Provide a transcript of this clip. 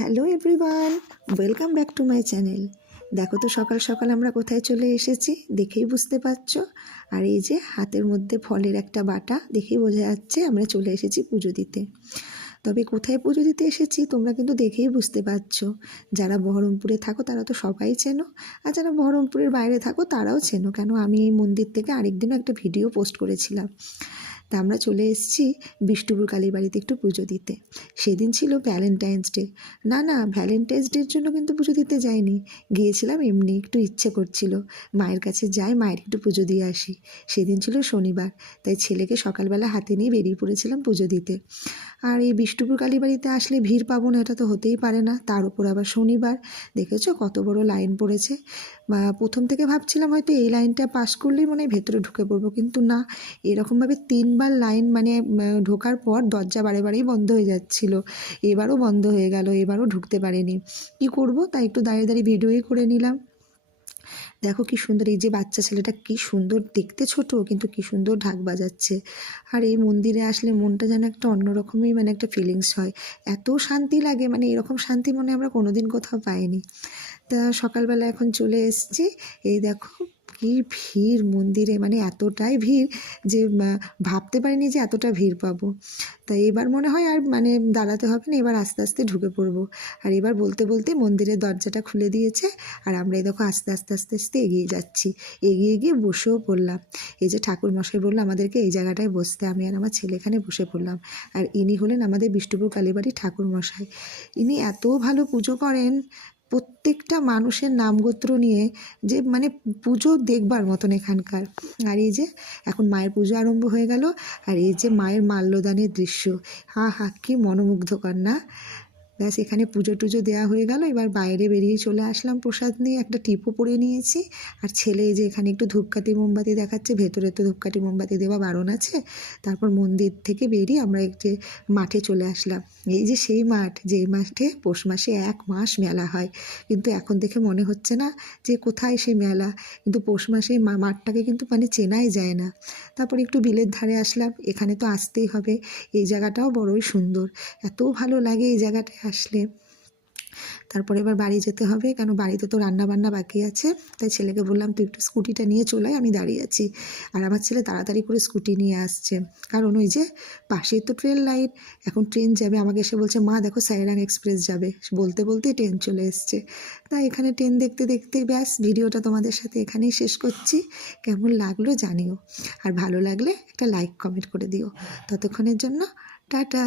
Hello everyone, welcome back to my channel. দেখো তো সকাল সকাল আমরা কোথায় চলে এসেছি, দেখেই বুঝতে পারছো। আর এই যে হাতের মধ্যে ফলের একটা বাটা, দেখেই বোঝা যাচ্ছে আমরা চলে এসেছি পুজো দিতে। তবে কোথায় পুজো দিতে এসেছি তোমরা কিন্তু দেখেই বুঝতে পারছো। যারা বহরমপুরে থাকো তারা তো সবাই চেনো, আর যারা বহরমপুরের বাইরে থাকো তারাও চেনো, কেন আমি এই মন্দির থেকে আরেকদিনও একটা ভিডিও পোস্ট করেছিলাম। তা আমরা চলে এসেছি বিষ্ণুপুর কালীবাড়িতে একটু পুজো দিতে। সেদিন ছিল ভ্যালেন্টাইন্স ডে। না, ভ্যালেন্টাইন্স ডের জন্য কিন্তু পুজো দিতে যাইনি, গিয়েছিলাম এমনি, একটু ইচ্ছে করছিল মায়ের কাছে যাই, মায়ের একটু পুজো দিয়ে আসি। সেদিন ছিল শনিবার, তাই ছেলেকে সকালবেলা হাতে নিয়ে বেরিয়ে পড়েছিলাম পুজো দিতে। আর এই বিষ্ণুপুর কালীবাড়িতে আসলে ভিড় পাবো না এটা তো হতেই পারে না, তার উপর আবার শনিবার। দেখেছো কত বড় লাইন পড়েছে। বা প্রথম থেকে ভাবছিলাম হয়তো এই লাইনটা পাস করলেই মনে হয় ভেতরে ঢুকে পড়বো, কিন্তু না, এরকমভাবে 3বার লাইন মানে ঢোকার পর দরজা বারে বারেই বন্ধ হয়ে যাচ্ছিল। এবারও বন্ধ হয়ে গেল, এবারও ঢুকতে পারিনি। কী করব, তাই একটু দাঁড়িয়ে দাঁড়িয়ে ভিডিওই করে নিলাম। দেখো কি সুন্দর, এই যে বাচ্চা ছেলেটা কি সুন্দর দেখতে, ছোট কিন্তু কি সুন্দর ঢাক বাজাচ্ছে। আর এই মন্দিরে আসলে মনটা যেন একটা অন্যরকমই মানে একটা ফিলিংস হয়, এত শান্তি লাগে, মানে এরকম শান্তি মনে আমরা কোনোদিন কোথাও পাইনি। তা সকালবেলা এখন চলে এসেছি, এই দেখো কি ভিড় মন্দিরে, মানে এতটাই ভিড় যে ভাবতে পারিনি যে এতটা ভিড় পাবো। তাই এবার মনে হয় আর মানে দাঁড়াতে হবে না, এবার আস্তে আস্তে ঢুকে পড়বো। আর এবার বলতে বলতে মন্দিরের দরজাটা খুলে দিয়েছে, আর আমরা এই দেখো আস্তে আস্তে আস্তে আস্তে এগিয়ে যাচ্ছি। এগিয়ে গিয়ে বসেও পড়লাম। এই যে ঠাকুর মশাই বললো আমাদেরকে এই জায়গাটায় বসতে, আমি আর আমার ছেলে এখানে বসে পড়লাম। আর ইনি হলেন আমাদের বিষ্ণুপুর কালীবাড়ির ঠাকুর মশাই। ইনি এত ভালো পুজো করেন, প্রত্যেকটা মানুষের নামগোত্র নিয়ে, যে মানে পুজো দেখবার মতন এখানকার। আর এই যে এখন মায়ের পুজো আরম্ভ হয়ে গেল, আর এই যে মায়ের মাল্যদানের দৃশ্য, হা কি মনোমুগ্ধকর না। ব্যাস এখানে পুজো টুজো দেওয়া হয়ে গেল, এবার বাইরে বেরিয়ে চলে আসলাম প্রসাদ নিয়ে, একটা টিপও পরে নিয়েছি। আর ছেলে এই যে এখানে একটু ধূপকাঠি মোমবাতি দেখাচ্ছে, ভেতরে তো ধূপকাঠি মোমবাতি দেওয়া বারণ আছে। তারপর মন্দির থেকে বেরিয়ে আমরা একটু মাঠে চলে আসলাম। এই যে সেই মাঠ, যেই মাঠে পৌষ মাসে 1 মাস মেলা হয়, কিন্তু এখন দেখে মনে হচ্ছে না যে কোথায় সেই মেলা, কিন্তু পৌষ মাসে মাঠটাকে কিন্তু মানে চেনাই যায় না। তারপর একটু বিলের ধারে আসলাম, এখানে তো আসতেই হবে, এই জায়গাটাও বড়ই সুন্দর, এত ভালো লাগে এই জায়গাটায় আসলে। তারপরে এবার বাড়ি যেতে হবে, কেন বাড়িতে তো রান্না বান্না বাকি আছে। তাই ছেলেকে বললাম তুই একটু স্কুটিটা নিয়ে চলে আয়, আমি দাঁড়িয়ে আছি। আর আমার ছেলে তাড়াতাড়ি করে স্কুটি নিয়ে আসছে, কারণ ওই যে পাশেই তো ট্রেন লাইন, এখন ট্রেন যাবে। আমাকে এসে বলছে মা দেখো সাইরাং এক্সপ্রেস যাবে, বলতে বলতেই ট্রেন চলে এসছে। তাই এখানে ট্রেন দেখতে দেখতে ব্যাস ভিডিওটা তোমাদের সাথে এখানেই শেষ করছি। কেমন লাগলো জানিও, আর ভালো লাগলে একটা লাইক কমেন্ট করে দিও। ততক্ষণের জন্য টাটা।